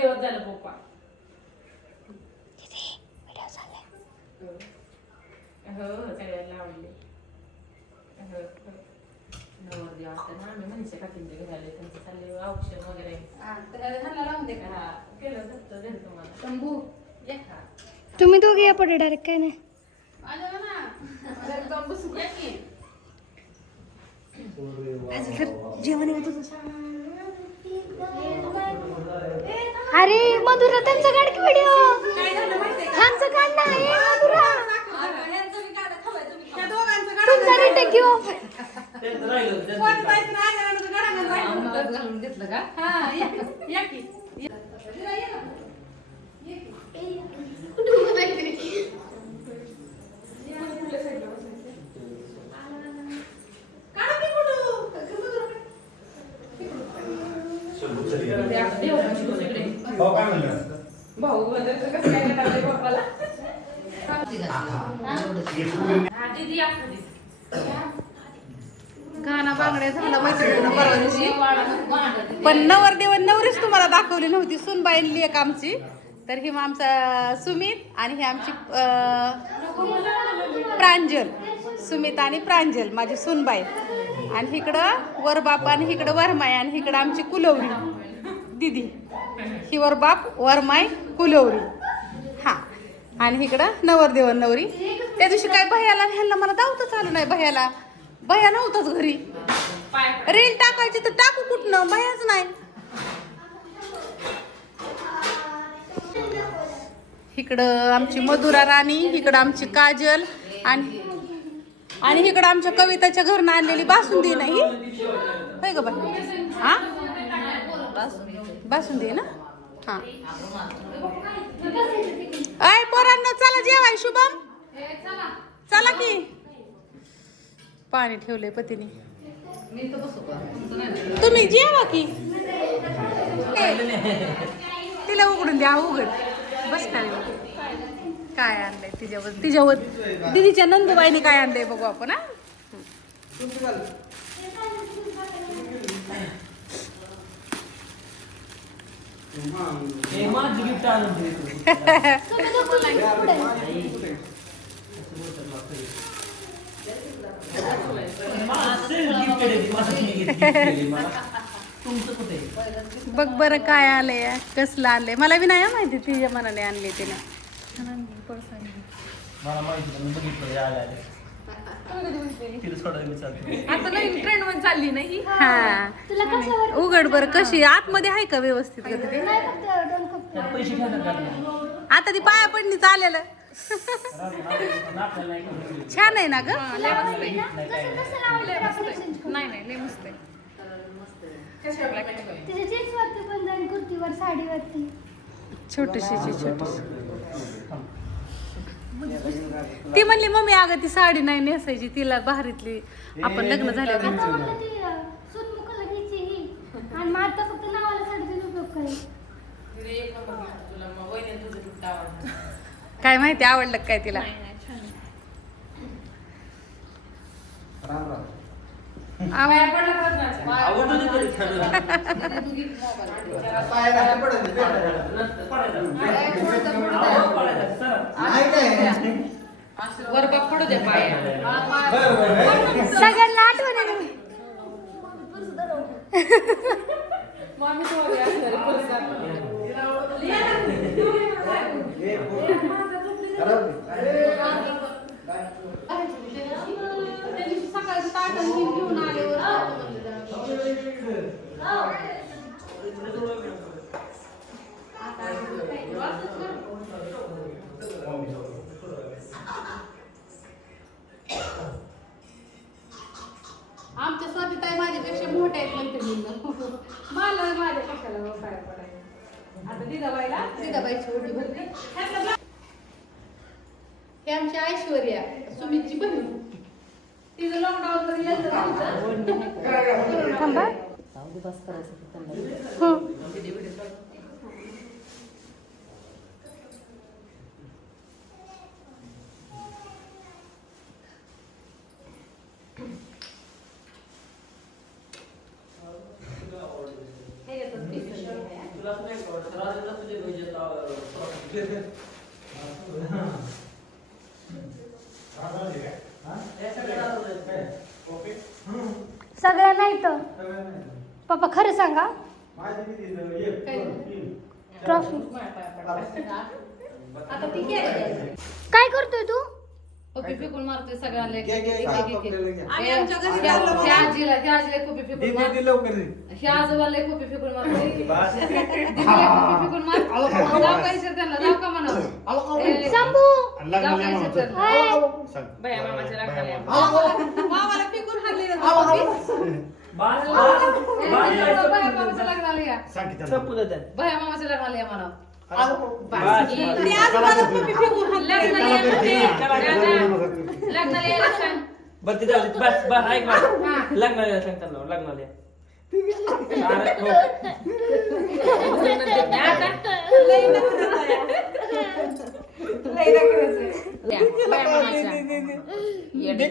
दिवस झालं पप्पा. हो सगळ्यांना आवडले. नवरदेव आता ना आम्ही मनीषा काकींच्या घरी आले, त्यांचं चालले औषध वगैरे. लावून दे का? हा केलं फक्त घरी तुम्हाला तंबू या का. तुम्ही दोघे या पडे डायरेक्ट काय नाही. जेवण येत होतं. अरे मधुरा त्यांचा काढ की व्हिडिओ. त्यांचं काढ ना मधुरा. तुमचा रिटेक घेऊ. घेतलं का? हा या की. भाऊ पप्पाला गाणं बांगड्या झाला मैत्रिणीनं परवा दिवशी. पण नवरदेव नवरीच तुम्हाला दाखवली नव्हती. सुनबाईंली एक आमची, तर ही आमचा सुमित आणि ही आमची प्रांजल. सुमित आणि प्रांजल माझी सुनबाई. आणि इकडं वरबाप आणि इकडं वरमाई आणि इकडं आमची कुलवरी दिदी. ही वरबाप वरमाई कुलवरी. हा आणि इकडं नवरदेव नवरी. त्या दिवशी काय भैयाला ह्यांना मला दावतच आलं नाही. भैयाला भैया नव्हताच घरी. रील टाकायची तर टाकू कुठनं, भैयाच नाही. इकडं आमची मधुरा राणी, इकडं आमची काजल आणि इकडं आमच्या कविताच्या घरनं आणलेली बासुंदी नाही होय ग बाई. हा बासुंदी ना. हा अय पोरांनो चला जेवाय. शुभम चला की. पाणी ठेवलंय पतीने. तुम्ही जेवा की. तिला उघडून द्या. उघड बस काय आणलंय तिच्यावर दिदीच्या नंदुबाईने काय आणलंय बघू आपण. हा बघ बरं काय आलंय, कसलं आणलंय. मला बी नाही माहिती. तिच्या मनाने आणले तिने. आता नवीन ट्रेंड मध्ये चालली नाही. हा उघड बरं. कशी आतमध्ये आहे का व्यवस्थित का तिथे. आता ती पाया पडणी चालेलं. छान आहे ना ग. नाही मस्त आहे. छोटीशी ती म्हणली मम्मी अगं ती साडी नाही नेसायची, तिला भारीतली आपण लग्न झाल्यावर. काय माहिती आवडलं काय तिला. वरबाप पडू दे पाय. सगळ्यांना आठवण आमच्या स्वातीताई माझ्यापेक्षा मोठ्या आहेत मैत्रिणींना. मला माझ्या कशाला काय पडायला. आता दिदाबाईची ओटी भरली. हे आमची ऐश्वर्या सुमितची बहीण. तिचं लॉकडाऊन मध्ये सगळ्या नाही तर पप्पा खरं सांगा ट्रॉफी आता ती केली. काय करतोय तू कोपी फेकून मारतोय सगळ्यांना घे, घे, घे. आम्ही आमच्या घरी त्या गेलो. आजीला कोपी फेकून मार. ह्या आजोबाला कोपी फेकून मारतोय. दीदीला कोपी फेकून मार. जाऊ का इशर त्यांना, जाऊ का म्हणा. शंभू जाऊ का इशर त्यांना. हाय. बया मामाच्या लग्नाला या. मामाला पिकून हाणलेलं होतं. बया मामाच्या लग्नाला या. बया मामाच्या लग्नाला या म्हणा. ती आजोबाला कोपी फेकून हाणलं. लग्नाला यायला सांग. बस ऐक लग्नाला सांग त्यांना लग्नाला या. लई नखरेचा आहे. लई नखरेचं आहे. या, बया मामाच्या. येडे.